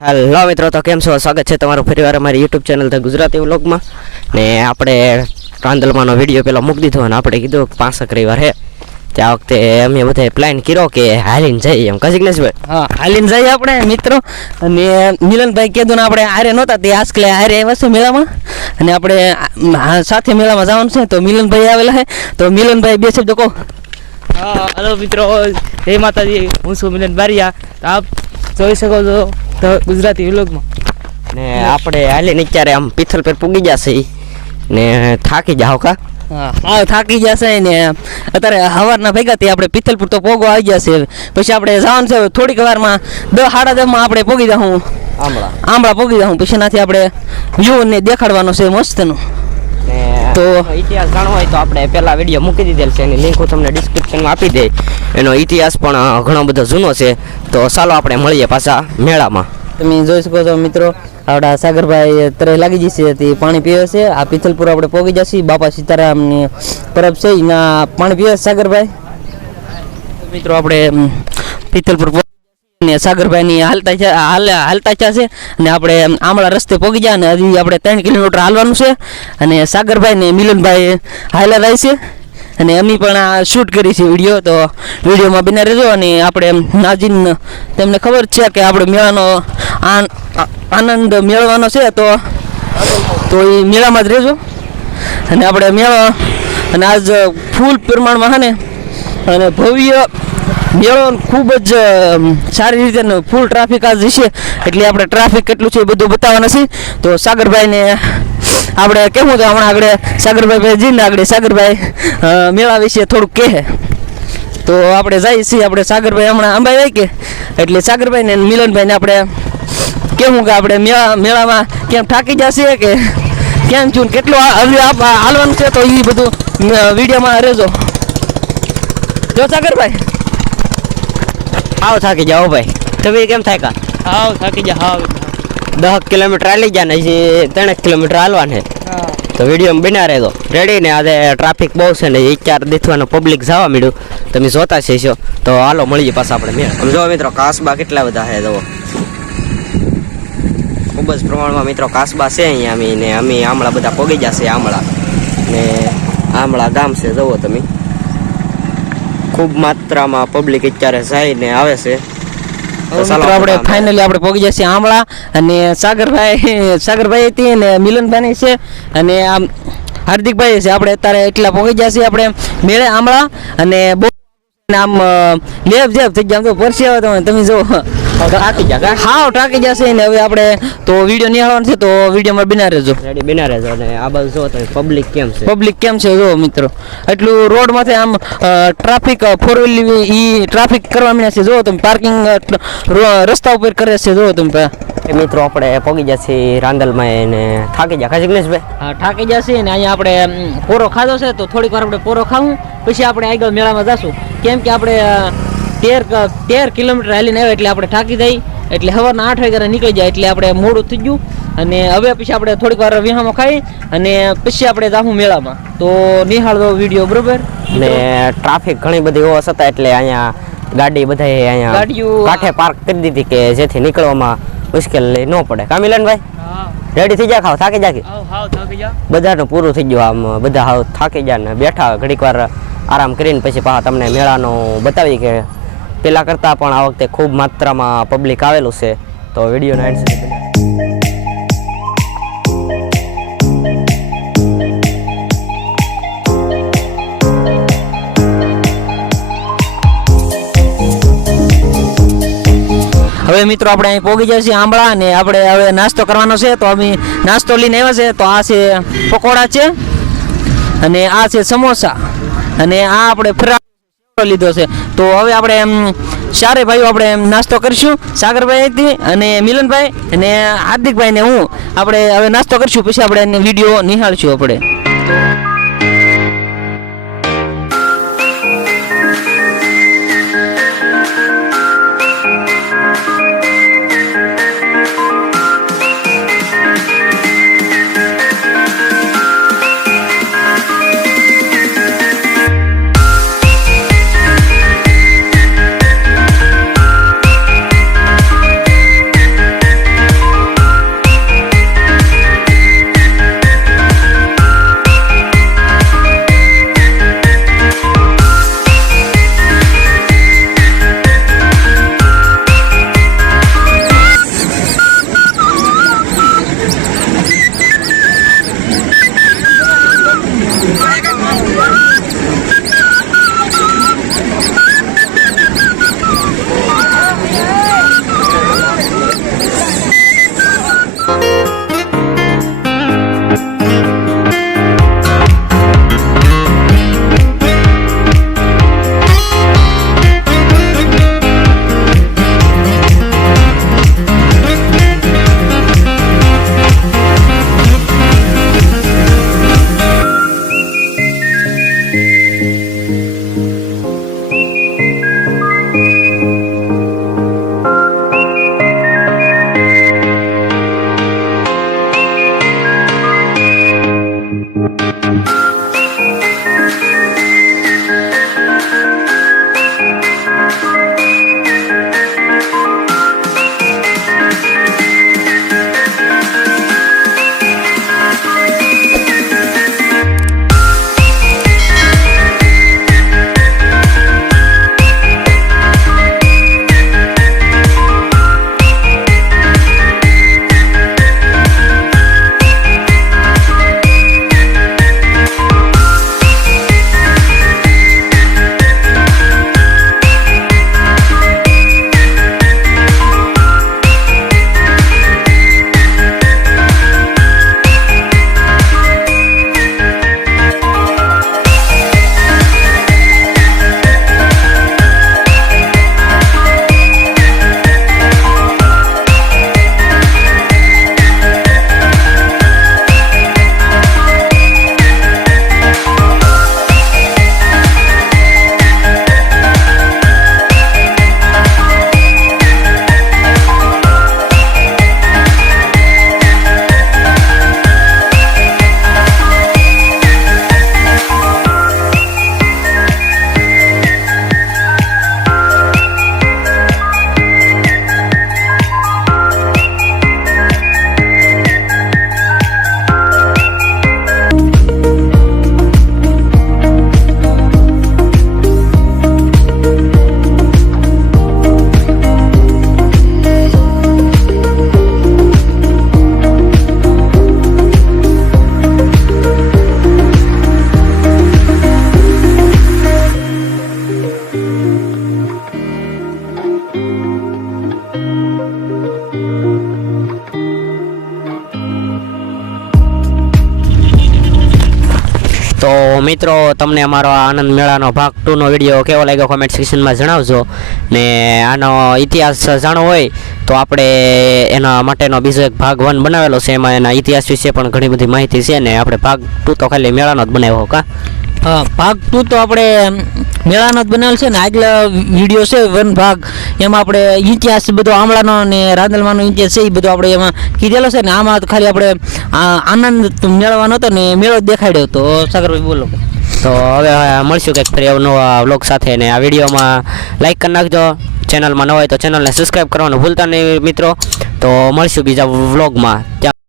Hello મિત્રો, તો કેમ છો? સ્વાગત છે તમારું ફરીવાર અમારી યુટ્યુબ ચેનલ ધ ગુજરાતી વ્લોગમાં. ને આપણે રાંદલમાંનો વિડીયો પહેલાં મૂકી દીધો અને આપણે કીધું 5 રવિવાર હે ત્યાં વખતે અમે બધાએ પ્લાન કર્યો કે હાલીને જઈએ એમ. કા જિગ્નેશભાઈ? હા, હાલીને જઈએ આપણે મિત્રો. અને મિલનભાઈ કીધું ને આપણે હારે નહોતા તે આજકાલે હારે આવ્યા છે મેળામાં, અને આપણે સાથે મેળામાં જવાનું છે. તો મિલનભાઈ આવેલા છે, તો મિલનભાઈ બે શબ્દ કહો. હા, હલો મિત્રો, જય માતાજી. હું છું મિલન બારિયા. આપ જોઈ શકો છો તો ગુજરાતી વ્લોગમાં. ને આપણે હાલીને અત્યારે આમ પિથલ પર પૂગી જશે ને થાકી જાવ. કા હા, થાકી જશે ને અત્યારે સવારના ભેગાથી આપણે પિથલપુર તો પોગો આવી જશે. પછી આપણે જવાનું છે થોડીક વારમાં 10 સાડા 10 આપણે પોગી જાઉં આંબળા પોગી જાઉં. પછી એનાથી આપણે વ્યૂ ને દેખાડવાનો છે મસ્તનો. તો ઇતિહાસ જાણવો હોય તો આપણે પહેલા વિડીયો મૂકી દીધેલ છે, એની લિંક હું તમને ડિસ્ક્રિપ્શનમાં આપી દઈ. એનો ઇતિહાસ પણ ઘણો બધો જૂનો છે. તો ચાલો આપણે મળીએ પાછા મેળામાં. તમે જોઈ શકો છો મિત્રો, આપણા સાગરભાઈ તરે લાગી જશે તે પાણી પીવે છે. આ પિથલપુર આપણે પોગી જશે. બાપા સીતારામની પરબ છે એના પાણી પીવે સાગરભાઈ. મિત્રો આપણે પિથલપુર ને સાગરભાઈની હાલતા છે અને આપણે આમળા રસ્તે પોગી જાય. અને હજી આપણે 3 કિલોમીટર હાલવાનું છે. અને સાગરભાઈ ને મિલનભાઈ હાલ્યા રહે છે અને એમની પણ આ શૂટ કરી છે વિડીયો. તો વિડીયોમાં બના રહેજો. અને આપણે નાજીન તેમને ખબર છે કે આપણે મેળાનો આનંદ મેળવવાનો છે, તો એ મેળામાં જ રહેજો. અને આપણે મેળો અને આજ ફૂલ પ્રમાણમાં છે ને અને ભવ્ય મેળો ખૂબ જ સારી રીતે ફૂલ ટ્રાફિક આજ છે. એટલે આપણે ટ્રાફિક કેટલું છે એ બધું બતાવવાના છે. તો સાગરભાઈને આપણે કેવું તો હમણાં આગળ સાગરભાઈ જઈને આગળ સાગરભાઈ મેળા વિશે થોડુંક કહે. તો આપણે જઈએ છીએ. આપણે સાગરભાઈ હમણાં અંબાઈ જાય કે એટલે સાગરભાઈને મિલનભાઈને આપણે કેવું કે આપણે મેળામાં કેમ થાકી જશે કે કેમ છું કેટલું હવે હાલવાનું છે, તો એ બધું વિડીયોમાં રહેજો. જો સાગરભાઈ આવ થાકી જાઓ ભાઈ. તમે કેમ થાય? કા હાવ થાકી જા. હાવ 10 કિલોમીટર હાલી ગયા ને હજી 3 કિલોમીટર હાલવાને. તો વિડીયો બના રહેજો રેડી ને. આજે ટ્રાફિક બહુ છે ને 4 દીથવાનું પબ્લિક જવા મળ્યું. તમે જોતા છો. તો હાલો મળીએ પાછા આપણે મેળ. જો મિત્રો, કાસબા કેટલા બધા છે જુઓ. ખૂબ જ પ્રમાણમાં મિત્રો કાસબા છે અહીંયા. ને અમે આમળા બધા પોગી જશે. આમળા ને આમળા ગામ છે જુઓ તમે. ખૂબ માત્રામાં પબ્લિક અત્યારે જાય ને આવે છે. આપણે ફાઇનલી આપણે પોગી જશે આમળા. અને સાગરભાઈ હતી ને મિલનભાઈ છે અને આમ હાર્દિકભાઈ છે. આપણે અત્યારે એટલા પોગી જશે આપણે મેળે આમળા. અને બહુ આમ લેબ જેબ થઈ ગયા. તો પરસી આવે તમે જો થાકી જા. હાવ થાકી જશે. ને હવે આપણે તો વિડીયો નિહાળવાનો છે, તો વિડીયોમાં બના રહેજો. રેડી બના રહેજો. અને આ બાજુ જો તમે પબ્લિક કેમ છે જો મિત્રો. એટલું રોડમાંથી આમ ટ્રાફિક 4 વ્હીલ ટ્રાફિક કરવા માંડ્યા છે. જો તમે પાર્કિંગ રસ્તા ઉપર કરે છે. જો તમે મિત્રો આપણે પોગી જશે રાંદલમાં એને થાકી જા. જિગ્નેશભાઈ? હા, થાકી જશે. ને અહીંયા આપણે પોરો ખાધો છે, તો થોડીક વાર આપણે પોરો ખાવું પછી આપણે આગળ મેળામાં જશું. કેમ કે આપણે 13 કિલોમીટર હાલીને આવ્યા એટલે આપણે થાકી જાય. એટલે સવારના 8 વાગ્યા નીકળી જાય એટલે આપણે મોડું થઈ ગયું. અને હવે પછી આપણે થોડીક વાર વિહામાં ખાઈ અને પછી આપણે જાશું મેળામાં. તો નિહાળો વિડીયો બરોબર. ને ટ્રાફિક ઘણી બધી હોવા છતાં એટલે અહીંયા ગાડી બધાએ અહીંયા ગાડીઓ કાંઠે પાર્ક કરી દીધી કે જેથી નીકળવામાં મુશ્કેલી ન પડે. કા મિલનભાઈ? રેડી થઈ જા. ખાવ થાકી જા કે? હાવ થાકી જા. બધાનું પૂરું થઈ ગયું. આમ બધા હાવ થાકી જાય ને બેઠા ઘડીક વાર આરામ કરીને પછી પાછા તમને મેળાનું બતાવી કે પેલા કરતાં પણ આ વખતે ખૂબ માત્રામાં પબ્લિક આવેલું છે. તો વિડીયોનો એન્ડ સુધી બને. હવે મિત્રો આપણે અહીં પોગી જશે આંબળા. અને આપણે હવે નાસ્તો કરવાનો છે. તો અમે નાસ્તો લઈને આવ્યા છે. તો આ છે પકોડા છે અને આ છે સમોસા અને આ આપણે ફરાળ લીધો છે. તો હવે આપણે ચારે ભાઈઓ આપણે નાસ્તો કરીશું. સાગરભાઈ હતી અને મિલનભાઈ અને હાર્દિકભાઈ ને હું આપણે હવે નાસ્તો કરીશું. પછી આપણે વિડીયો નિહાળશું આપણે. મિત્રો તમને અમારો આ આનંદ મેળાનો ભાગ 2નો વિડીયો કેવો લાગ્યો કોમેન્ટ સેક્શનમાં જણાવજો ને આનો ઇતિહાસ જાણવો હોય તો આપણે એના માટેનો બીજો એક ભાગ 1 બનાવેલો છે, એમાં એના ઇતિહાસ વિશે પણ ઘણી બધી માહિતી છે ને આપણે ભાગ 2 તો ખાલી મેળાનો જ બનાવ્યો કા. હા, ભાગ 2 તો આપણે મેળાનો જ બનાવેલ છે ને આગલા વિડીયો છે 1 ભાગ, એમાં આપણે ઇતિહાસ બધો આમળાનો ને રાંદલમાંનો ઇતિહાસ છે એ બધો આપણે એમાં કીધેલો છે ને. આમાં ખાલી આપણે આનંદ મેળવવાનો હતો ને મેળો જ દેખાડ્યો. તો સાગરભાઈ બોલો. તો હવે મળશું કંઈક ફરી નવા વ્લોગ સાથે ને આ વિડીયોમાં લાઈક કરી નાખજો, ચેનલમાં ન હોય તો ચેનલને સબસ્ક્રાઈબ કરવાનું ભૂલતા નહીં મિત્રો. તો મળશું બીજા વ્લોગમાં. ત્યાં